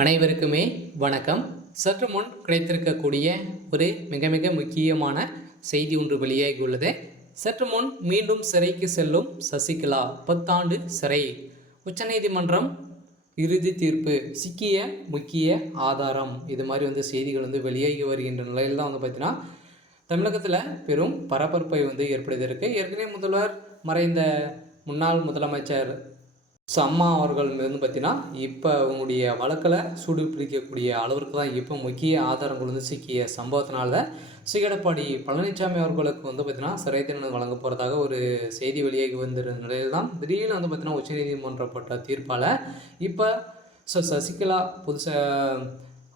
அனைவருக்குமே வணக்கம். சற்று முன் கிடைத்திருக்கக்கூடிய ஒரு மிக மிக முக்கியமான செய்தி ஒன்று வெளியாகி உள்ளது. சற்று முன் மீண்டும் சிறைக்கு செல்லும் சசிகலா 10 ஆண்டு சிறை. உச்சநீதிமன்றம் இறுதி தீர்ப்பு, சிக்கிய முக்கிய ஆதாரம். இது மாதிரி செய்திகள் வெளியாகி வருகின்ற நிலையில் தான் பார்த்தீங்கன்னா தமிழகத்தில் பெரும் பரபரப்பை ஏற்படுத்தியிருக்கு. ஏற்கனவே முதல்வர் மறைந்த முன்னாள் முதலமைச்சர் அம்மா அவர்கள் பார்த்தீங்கன்னா இப்போ அவங்களுடைய வழக்கில் சூடு பிடிக்கக்கூடிய அளவிற்கு தான் இப்போ முக்கிய ஆதாரங்கள் சிக்கிய சம்பவத்தினால எடப்பாடி பழனிசாமி அவர்களுக்கு பார்த்தீங்கன்னா சிறை தண்டனை வழங்க போகிறதாக ஒரு செய்தி வெளியாகி வந்திருந்த நிலையில் தான் திடீர்னு பார்த்தீங்கன்னா உச்சநீதிமன்றப்பட்ட தீர்ப்பால் இப்போ சசிகலா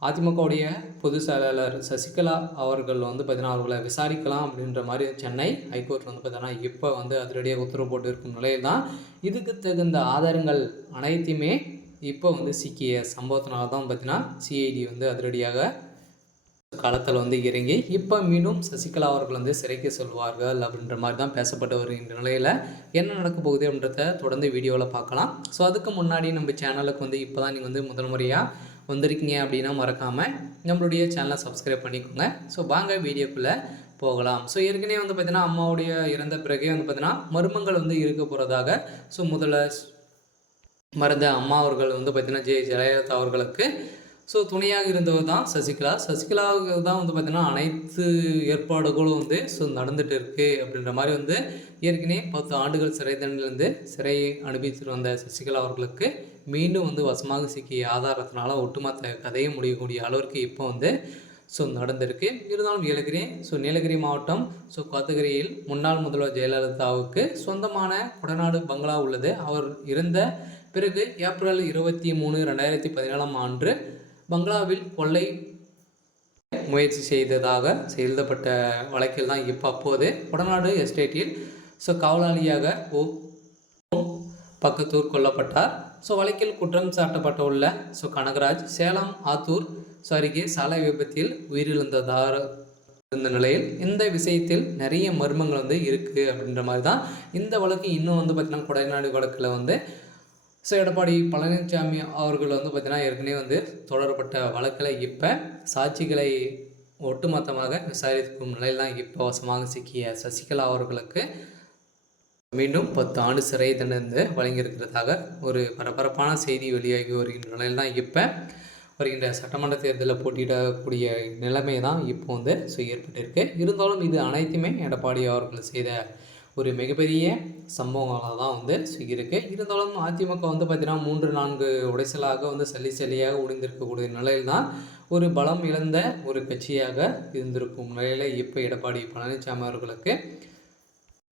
அதிமுகவுடைய பொதுச் செயலாளர் சசிகலா அவர்கள் பார்த்தீங்கன்னா அவர்களை விசாரிக்கலாம் அப்படின்ற மாதிரி சென்னை ஹைகோர்ட் பார்த்தீங்கன்னா இப்போ அதிரடியாக உத்தரவு போட்டு இருக்கும் நிலையில் தான் இதுக்கு தகுந்த ஆதாரங்கள் அனைத்தையுமே இப்போ சிக்கிய சம்பவத்தினால தான் பார்த்தீங்கன்னா சிஐடி அதிரடியாக களத்தில் இறங்கி இப்போ மீண்டும் சசிகலா அவர்கள் சிறைக்கு செல்வார்கள் அப்படின்ற மாதிரி தான் பேசப்பட்டு வருகின்ற நிலையில் என்ன நடக்க போகுது அப்படின்றத தொடர்ந்து வீடியோவில் பார்க்கலாம். ஸோ அதுக்கு முன்னாடி நம்ம சேனலுக்கு இப்போ தான் நீங்கள் முதல் முறையாக வந்திருக்கீங்க அப்படின்னா மறக்காமல் நம்மளுடைய சேனலை சப்ஸ்கிரைப் பண்ணிக்கோங்க. ஸோ வாங்க வீடியோக்குள்ளே போகலாம். ஸோ ஏற்கனவே பார்த்தீங்கன்னா அம்மாவுடைய இறந்த பிறகே பார்த்தீங்கன்னா மர்மங்கள் இருக்க போகிறதாக முதல்ல மறைந்த அம்மா அவர்கள் பார்த்தீங்கன்னா ஜெயலலிதா அவர்களுக்கு துணையாக இருந்தவர் தான் சசிகலாவுக்கு தான் பார்த்தீங்கன்னா அனைத்து ஏற்பாடுகளும் நடந்துகிட்டு இருக்குது அப்படின்ற மாதிரி ஏற்கனவே 10 ஆண்டுகள் சிறை தண்டனையிலேருந்து சிறை அனுபவித்துட்டு வந்த சசிகலா அவர்களுக்கு மீண்டும் வசமாக சிக்கிய ஆதாரத்தினால ஒட்டுமொத்த கதையை முடியக்கூடிய அளவிற்கு இப்போ நடந்திருக்கு. இருந்தாலும் நீலகிரி மாவட்டம் கோத்தகிரியில் முன்னாள் முதல்வர் ஜெயலலிதாவுக்கு சொந்தமான கொடநாடு பங்களா உள்ளது. அவர் இருந்த பிறகு ஏப்ரல் 23, 2017 ஆண்டு பங்களாவில் கொள்ளை முயற்சி செய்ததாக எழுதப்பட்ட வழக்கில் தான் இப்போ அப்போது கொடநாடு எஸ்டேட்டில் காவலாளியாக பக்கத்தூர் கொல்லப்பட்டார். வழக்கில் குற்றம் சாட்டப்பட்ட உள்ள கனகராஜ் சேலம் ஆத்தூர் அருகே சாலை விபத்தில் உயிரிழந்ததாக இருந்த நிலையில் இந்த விஷயத்தில் நிறைய மர்மங்கள் இருக்குது அப்படின்ற மாதிரி தான் இந்த வழக்கு இன்னும் பார்த்தீங்கன்னா கொடநாடு வழக்கில் எடப்பாடி பழனிசாமி அவர்கள் பார்த்தீங்கன்னா ஏற்கனவே தொடரப்பட்ட வழக்கில் இப்போ சாட்சிகளை ஒட்டுமொத்தமாக விசாரிக்கும் நிலையில் தான் இப்போ வசமாக சிக்கிய சசிகலா அவர்களுக்கு மீண்டும் 10 ஆண்டு சிறை தண்டனை வழங்கியிருக்கிறதாக ஒரு பரபரப்பான செய்தி வெளியாகி வருகின்ற நிலையில் தான் இப்போ வருகின்ற சட்டமன்ற தேர்தலில் போட்டியிடக்கூடிய நிலைமை தான் இப்போ ஏற்பட்டிருக்கு. இருந்தாலும் இது அனைத்துமே எடப்பாடி அவர்கள் செய்த ஒரு மிகப்பெரிய சம்பவங்களாக தான் இருக்கு. இருந்தாலும் அதிமுக பார்த்தீங்கன்னா 3-4 உடைசலாக சல்லியாக உடைந்திருக்கக்கூடிய நிலையில் தான் ஒரு பலம் இழந்த ஒரு கட்சியாக இருந்திருக்கும் நிலையில் இப்போ எடப்பாடி பழனிசாமி அவர்களுக்கு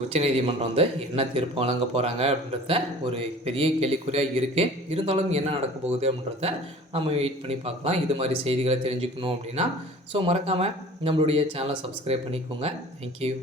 உச்சநீதிமன்றம் என்ன தீர்ப்பு வழங்க போகிறாங்க அப்படின்றத ஒரு பெரிய கேள்விக்குறியாக இருக்குது. இருந்தாலும் என்ன நடக்க போகுது அப்படின்றத நம்ம வெயிட் பண்ணி பார்க்கலாம். இது மாதிரி செய்திகளை தெரிஞ்சுக்கணும் அப்படின்னா மறக்காமல் நம்மளுடைய சேனலை சப்ஸ்கிரைப் பண்ணிக்கோங்க. தேங்க்யூ.